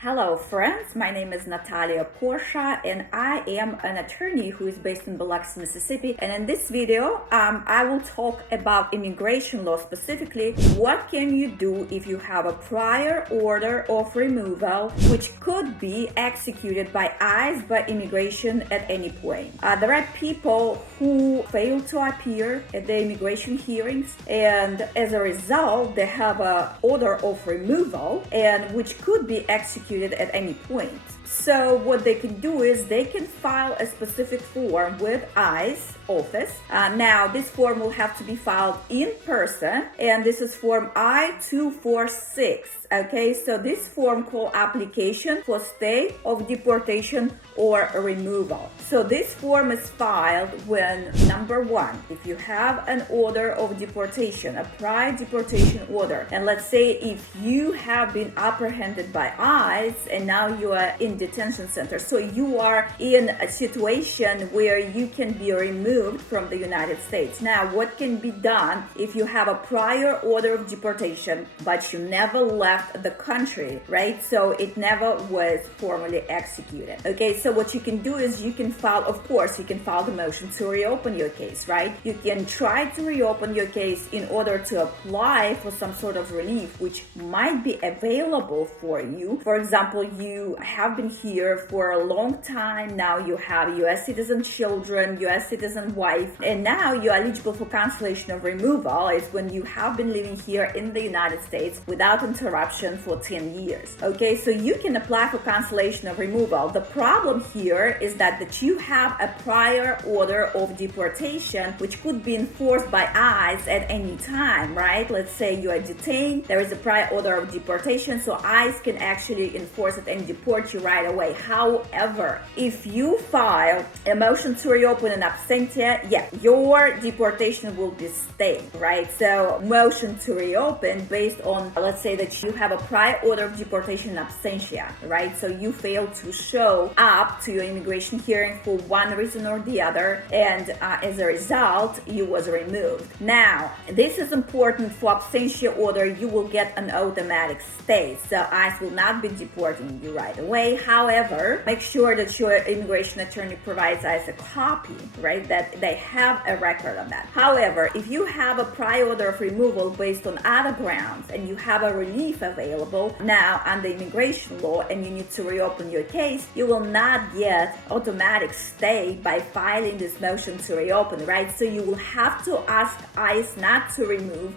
Hello friends, my name is Natalia Porsche and I am an attorney who is based in Biloxi, Mississippi, and in this video I will talk about immigration law, specifically what can you do if you have a prior order of removal which could be executed by ICE, by immigration at any point. There are people who fail to appear at the immigration hearings, and as a result they have an order of removal and which could be executed at any point. So what they can do is they can file a specific form with ICE office. Now this form will have to be filed in person, and this is form I-246. Okay, so this form called application for stay of deportation or removal. So this form is filed when, number one, if you have an order of deportation, a prior deportation order, and let's say if you have been apprehended by ICE and now you are in detention center, so you are in a situation where you can be removed from the United States. Now, what can be done if you have a prior order of deportation but you never left the country, right? So it never was formally executed. Okay, so what you can do is you can file, of course, you can file the motion to reopen your case, right? You can try to reopen your case in order to apply for some sort of relief which might be available for you. For example, you have been here for a long time, now you have U.S. citizen children, U.S. citizen wife, and now you're eligible for cancellation of removal. It's when you have been living here in the United States without interruption for 10 years. Okay, so you can apply for cancellation of removal. The problem here is that you have a prior order of deportation which could be enforced by ICE at any time, right? Let's say you are detained, there is a prior order of deportation, so ICE can actually enforce it and deport you right away. However, if you file a motion to reopen in absentia, your deportation will be stayed, right? So motion to reopen based on, let's say that you have a prior order of deportation in absentia, right? So you failed to show up to your immigration hearing for one reason or the other, and as a result, you was removed. Now, this is important. For absentia order, you will get an automatic stay, so ICE will not be deporting you right away. However, make sure that your immigration attorney provides ICE a copy, right? That they have a record of that. However, if you have a prior order of removal based on other grounds and you have a relief available now under immigration law and you need to reopen your case, you will not get automatic stay by filing this motion to reopen, right? So you will have to ask ICE not to remove,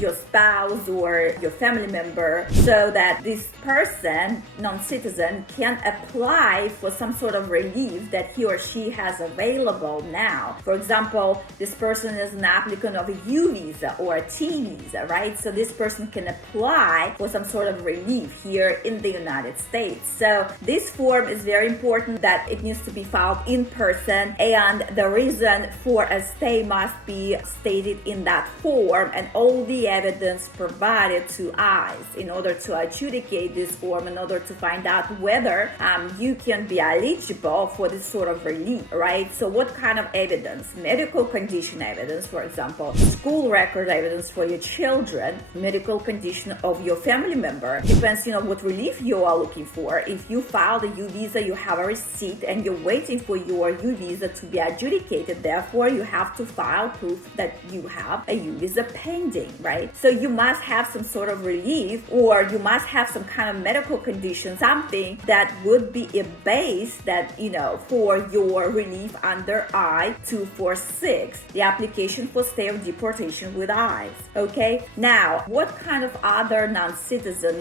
your spouse or your family member, so that this person, non-citizen, can apply for some sort of relief that he or she has available now. For example, this person is an applicant of a U visa or a T visa, right? So this person can apply for some sort of relief here in the United States. So this form is very important that it needs to be filed in person, and the reason for a stay must be stated in that form and all the evidence provided to ICE in order to adjudicate this form, in order to find out whether you can be eligible for this sort of relief, right? So what kind of evidence? Medical condition evidence, for example, school record evidence for your children, medical condition of your family member. Depends, what relief you are looking for. If you filed a U visa, you have a receipt and you're waiting for your U visa to be adjudicated. Therefore, you have to file proof that you have a U visa pending, right? So you must have some sort of relief, or you must have some kind of medical condition, something that would be a base that, for your relief under I-246, the application for stay of deportation with ICE. Okay, now what kind of other non-citizen,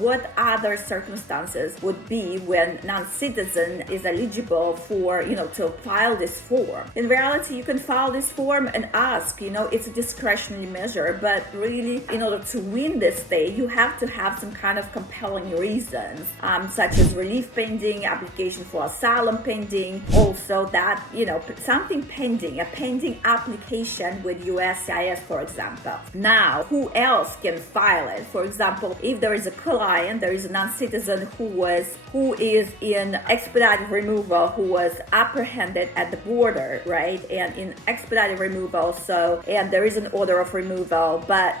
what other circumstances would be when non-citizen is eligible for, to file this form? In reality, you can file this form and ask, it's a discretionary measure, but really, in order to win this stay, you have to have some kind of compelling reasons, such such as relief pending, application for asylum pending, also that, something pending, a pending application with USCIS, for example. Now, who else can file it? For example, if there is a client, there is a non-citizen who is in expedited removal, who was apprehended at the border, right? And in expedited removal, and there is an order of removal, but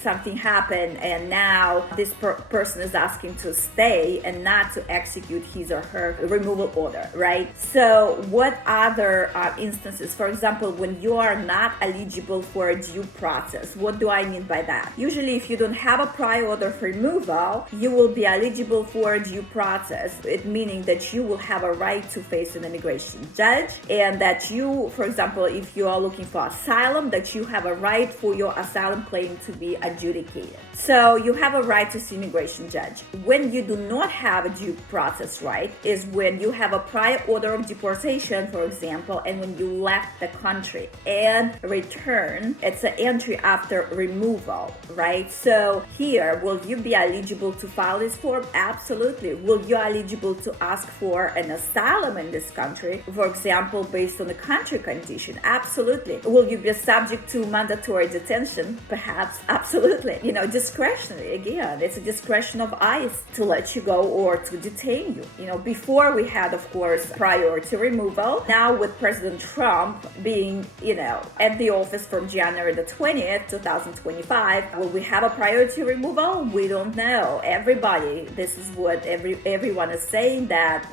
something happened, and now this person is asking to stay and not to execute his or her removal order, right? So what other instances? For example, when you are not eligible for a due process, what do I mean by that? Usually, if you don't have a prior order of removal, you will be eligible for a due process, it meaning that you will have a right to face an immigration judge, and that you, for example, if you are looking for asylum, that you have a right for your asylum claim to be adjudicated. So you have a right to see immigration judge. When you do not have a due process right is when you have a prior order of deportation, for example, and when you left the country and return, it's an entry after removal, right? So here, will you be eligible to file this form? Absolutely. Will you eligible to ask for an asylum in this country, for example, based on the country condition? Absolutely. Will you be subject to mandatory detention? Perhaps. Absolutely. Discretionary. Again, it's a discretion of ICE to let you go or to detain you. Before we had, of course, priority removal. Now with President Trump being, at the office from January the 20th, 2025, will we have a priority removal? We don't know. Everybody, this is what everyone is saying, that,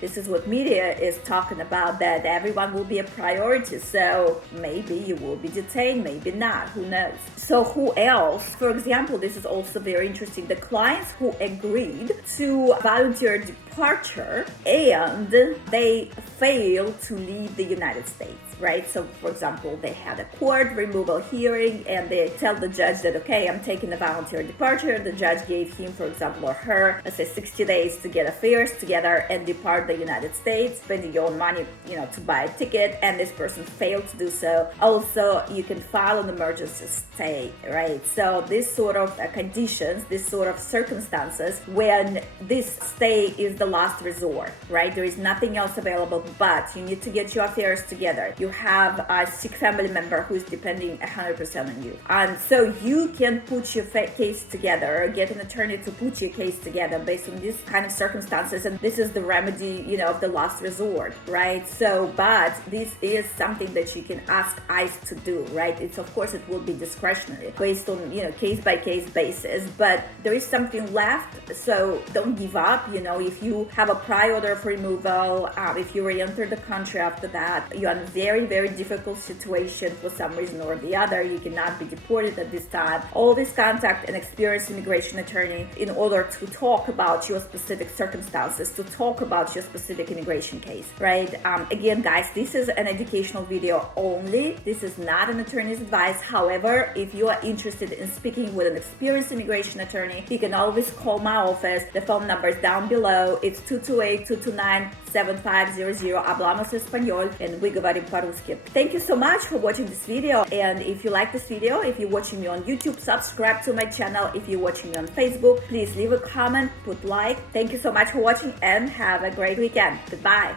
this is what media is talking about, that everyone will be a priority. So maybe you will be detained, maybe not, who knows? So who else? For example, this is also very interesting. The clients who agreed to volunteer departure and they failed to leave the United States, right? So, for example, they had a court removal hearing and they tell the judge that, okay, I'm taking a volunteer departure. The judge gave him, for example, or her, let's say 60 days to get affairs together and depart the United States, spending your own money, to buy a ticket, and this person failed to do so. Also, you can file an emergency stay, right? So this sort of conditions, this sort of circumstances, when this stay is the last resort, right? There is nothing else available, but you need to get your affairs together. You have a sick family member who is depending 100% on you. And so you can put your case together, or get an attorney to put your case together based on this kind of circumstances. And this is the remedy, of the last resort, right? So, but this is something that you can ask ICE to do, right? It's, of course, it will be discretionary based on, case by case basis, but there is something left. So don't give up. If you have a prior order of removal, if you re-enter the country after that, you're in a very, very difficult situation for some reason or the other. You cannot be deported at this time. Always contact an experienced immigration attorney in order to talk about your specific circumstances, to talk about your specific immigration case, right? Again, guys, this is an educational video only. This is not an attorney's advice. However, if you are interested in speaking with an experienced immigration attorney, you can always call my office. The phone number is down below. It's 228-229-7500. Hablamos español and we говорим по-русски. Thank you so much for watching this video. And if you like this video, if you're watching me on YouTube, subscribe to my channel. If you're watching me on Facebook, please leave a comment, put like. Thank you so much for watching and have a great weekend. Goodbye.